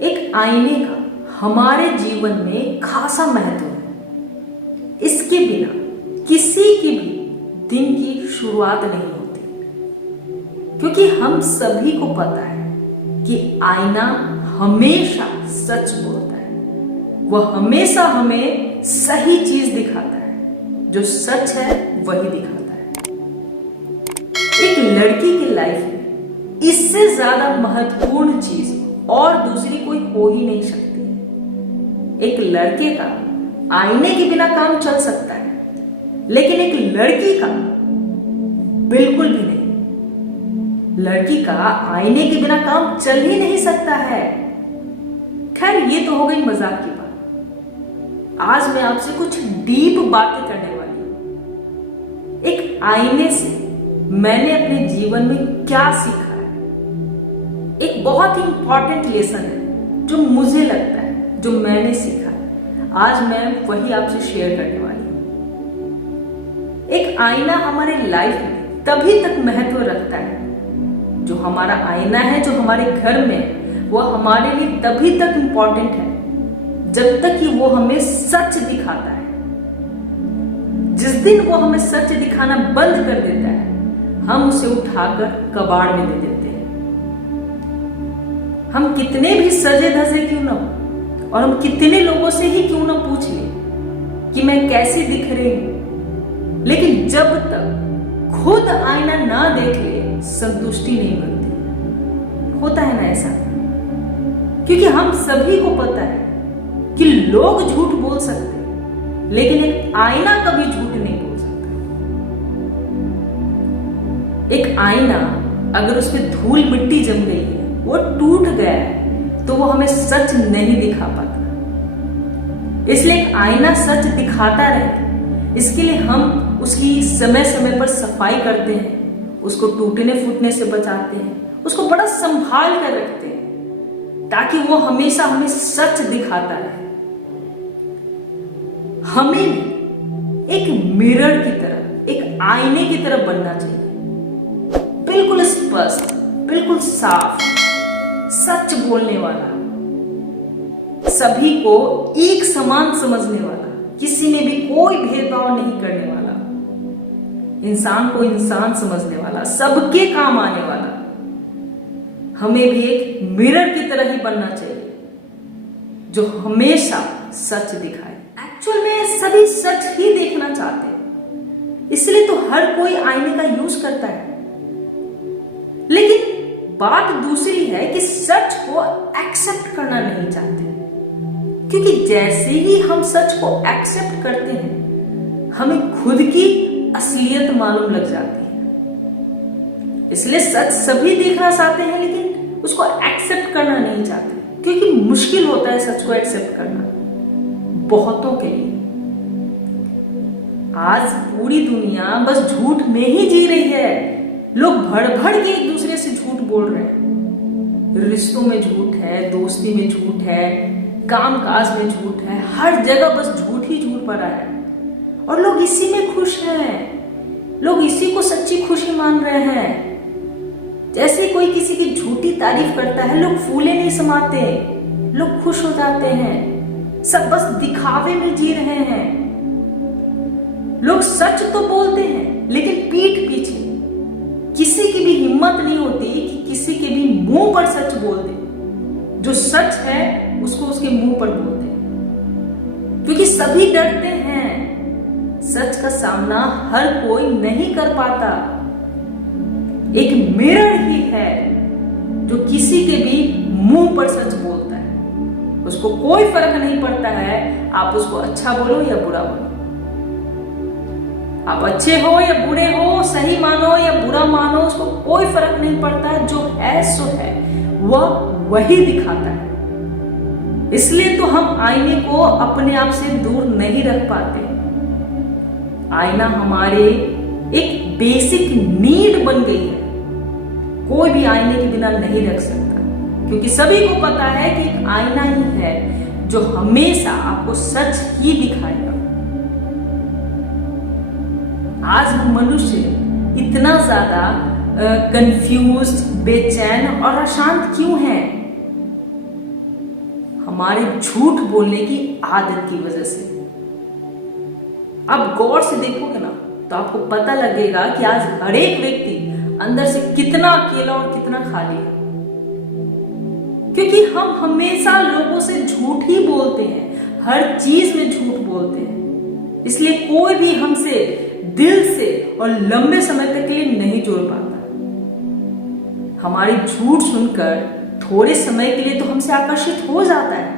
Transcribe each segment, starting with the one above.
एक आईने का हमारे जीवन में खासा महत्व है। इसके बिना किसी की भी दिन की शुरुआत नहीं होती, क्योंकि हम सभी को पता है कि आईना हमेशा सच बोलता है। वह हमेशा हमें सही चीज दिखाता है, जो सच है वही दिखाता है। एक लड़की की लाइफ में इससे ज्यादा महत्वपूर्ण चीज और दूसरी कोई हो ही नहीं सकती है। एक लड़के का आईने के बिना काम चल सकता है, लेकिन एक लड़की का बिल्कुल भी नहीं। लड़की का आईने के बिना काम चल ही नहीं सकता है। खैर, ये तो हो गई मजाक की बात। आज मैं आपसे कुछ डीप बातें करने वाली हूं। एक आईने से मैंने अपने जीवन में क्या सीखा है, एक बहुत ही इंपॉर्टेंट लेसन है जो मुझे लगता है, जो मैंने सीखा है। आज मैं वही आपसे शेयर करने वाली हूं। एक आईना हमारे लाइफ में तभी तक महत्व रखता है, जो हमारा आईना है जो हमारे घर में, वह हमारे लिए तभी तक इंपॉर्टेंट है जब तक कि वो हमें सच दिखाता है। जिस दिन वो हमें सच दिखाना बंद कर देता है, हम उसे उठाकर कबाड़ में दे देते हैं। हम कितने भी सजे धजे क्यों ना हो, और हम कितने लोगों से ही क्यों ना पूछ लें कि मैं कैसी दिख रही हूं, लेकिन जब तक खुद आईना ना देख ले, संतुष्टि नहीं मिलती। होता है ना ऐसा? क्योंकि हम सभी को पता है कि लोग झूठ बोल सकते हैं, लेकिन एक आईना कभी झूठ नहीं बोल सकता। एक आईना अगर उसमें धूल मिट्टी जम गई है, वो टूट गया है, तो वो हमें सच नहीं दिखा पाता। इसलिए एक आईना सच दिखाता रहे, इसके लिए हम उसकी समय समय पर सफाई करते हैं, उसको टूटने फूटने से बचाते हैं, उसको बड़ा संभाल कर रखते हैं, ताकि वो हमेशा हमें सच दिखाता रहे। हमें भी एक मिरर की तरह, एक आईने की तरह बनना चाहिए। बिल्कुल स्पष्ट, बिल्कुल साफ, सच बोलने वाला, सभी को एक समान समझने वाला, किसी में भी कोई भेदभाव नहीं करने वाला, इंसान को इंसान समझने वाला, सबके काम आने वाला। हमें भी एक मिरर की तरह ही बनना चाहिए, जो हमेशा सच दिखाए। एक्चुअल में सभी सच ही देखना चाहते हैं, इसलिए तो हर कोई आईने का यूज करता है। लेकिन बात दूसरी है कि सच को एक्सेप्ट करना नहीं चाहते, क्योंकि जैसे ही हम सच को एक्सेप्ट करते हैं, हमें खुद की असलियत मालूम लग जाती है। इसलिए सच सभी देखना चाहते हैं, लेकिन उसको एक्सेप्ट करना नहीं चाहते, क्योंकि मुश्किल होता है सच को एक्सेप्ट करना बहुतों के लिए। आज पूरी दुनिया बस झूठ में ही जी रही है। लोग भड़ भड़ के एक दूसरे से झूठ बोल रहे हैं। रिश्तों में झूठ है, दोस्ती में झूठ है, काम काज में झूठ है, हर जगह बस झूठ ही झूठ पड़ा है, और लोग इसी में खुश हैं। लोग इसी को सच्ची खुशी मान रहे हैं। जैसे कोई किसी की झूठी तारीफ करता है, लोग फूले नहीं समाते, लोग खुश हो जाते हैं। सब बस दिखावे में जी रहे हैं। लोग सच तो बोलते हैं, लेकिन पीठ पीछे किसी की भी हिम्मत नहीं होती कि किसी के भी मुंह पर सच बोल दे। जो सच है उसको उसके मुंह पर बोल दे, क्योंकि सभी डरते हैं। सच का सामना हर कोई नहीं कर पाता। एक मिरर ही है जो किसी के भी मुंह पर सच बोलता है। उसको कोई फर्क नहीं पड़ता है आप उसको अच्छा बोलो या बुरा बोलो, आप अच्छे हो या बुरे हो, सही मानो या बुरा मानो, उसको कोई फर्क नहीं पड़ता। जो है सो है, वह वही दिखाता है। इसलिए तो हम आईने को अपने आप से दूर नहीं रख पाते। आईना हमारे एक बेसिक नीड बन गई है। कोई भी आईने के बिना नहीं रख सकता, क्योंकि सभी को पता है कि एक आईना ही है जो हमेशा आपको सच ही दिखाएगा। आज मनुष्य इतना ज्यादा कंफ्यूज्ड, बेचैन और अशांत क्यों है? हमारे झूठ बोलने की आदत की वजह से। आप गौर से देखोगे ना तो आपको पता लगेगा कि आज हर एक व्यक्ति अंदर से कितना अकेला और कितना खाली है, क्योंकि हम हमेशा लोगों से झूठ ही बोलते हैं, हर चीज में झूठ बोलते हैं। इसलिए कोई भी हमसे दिल से और लंबे समय तक के लिए नहीं जुड़ पाता। हमारी झूठ सुनकर थोड़े समय के लिए तो हमसे आकर्षित हो जाता है,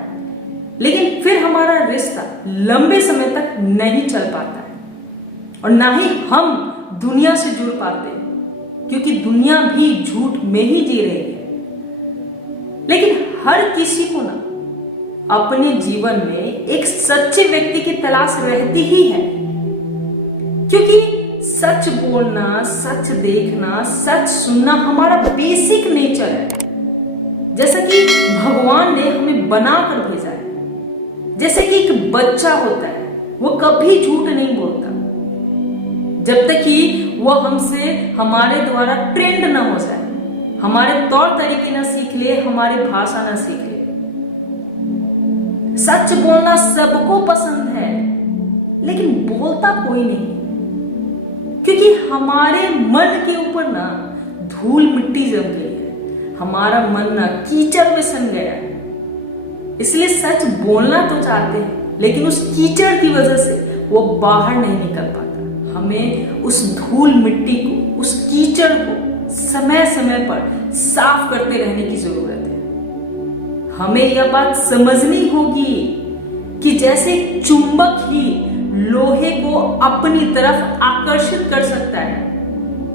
लेकिन फिर हमारा रिश्ता लंबे समय तक नहीं चल पाता है और ना ही हम दुनिया से जुड़ पाते हैं, क्योंकि दुनिया भी झूठ में ही जी रही है। लेकिन हर किसी को ना अपने जीवन में एक सच्चे व्यक्ति की तलाश रहती ही है, क्योंकि सच बोलना, सच देखना, सच सुनना हमारा बेसिक नेचर है। जैसा कि भगवान ने हमें बनाकर भेजा है। जैसे कि एक बच्चा होता है, वो कभी झूठ नहीं बोलता जब तक कि वो हमसे हमारे द्वारा ट्रेंड ना हो जाए, हमारे तौर तरीके ना सीख ले, हमारी भाषा ना सीख ले। सच बोलना सबको पसंद है, लेकिन बोलता कोई नहीं, क्योंकि हमारे मन के ऊपर ना धूल मिट्टी जम गई है, हमारा मन ना कीचड़ में सन गया है। इसलिए सच बोलना तो चाहते हैं, लेकिन उस कीचड़ की वजह से वो बाहर नहीं निकल पाता। हमें उस धूल मिट्टी को, उस कीचड़ को समय समय पर साफ करते रहने की जरूरत है। हमें यह बात समझनी होगी कि जैसे चुंबक ही लोहे को अपनी तरफ आकर्षित कर सकता है,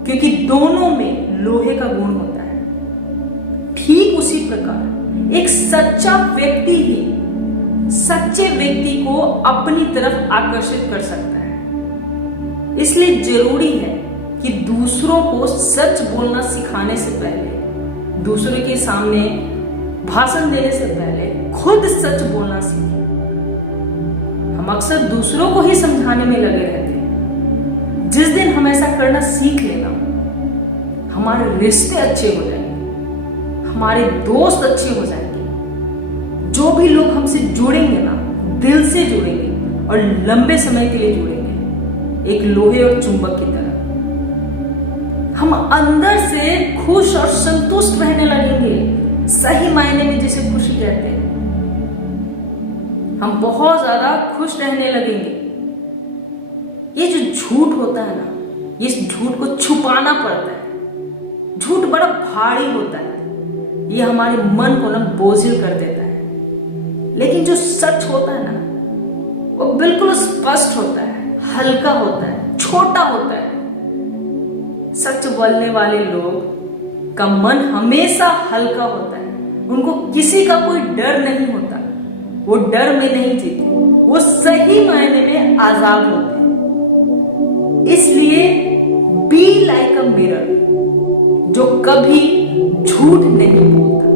क्योंकि दोनों में लोहे का गुण होता है, ठीक उसी प्रकार एक सच्चा व्यक्ति ही सच्चे व्यक्ति को अपनी तरफ आकर्षित कर सकता है। इसलिए जरूरी है कि दूसरों को सच बोलना सिखाने से पहले, दूसरों के सामने भाषण देने से पहले खुद सच बोलना सीखें। हम अक्सर दूसरों को ही समझाने में लगे रहते हैं। जिस दिन हम ऐसा करना सीख लेना, हमारे रिश्ते अच्छे हो जाएंगे, हमारे दोस्त अच्छे हो जाएंगे, जो भी लोग हमसे जुड़ेंगे ना, दिल से जुड़ेंगे और लंबे समय के लिए जुड़ेंगे, एक लोहे और चुंबक की तरह। हम अंदर से खुश और संतुष्ट रहने लगेंगे, सही मायने में जिसे खुशी कहते हैं। हम बहुत ज्यादा खुश रहने लगेंगे। ये जो झूठ होता है ना, इस झूठ को छुपाना पड़ता है। झूठ बड़ा भारी होता है, ये हमारे मन को ना बोझिल कर देता है। लेकिन जो सच होता है ना, वो बिल्कुल स्पष्ट होता है, हल्का होता है, छोटा होता है। सच बोलने वाले लोग का मन हमेशा हल्का होता है, उनको किसी का कोई डर नहीं होता, वो डर में नहीं जीते, वो सही मायने में आजाद होते हैं। इसलिए बी लाइक अ मिरर, जो कभी झूठ नहीं बोलता।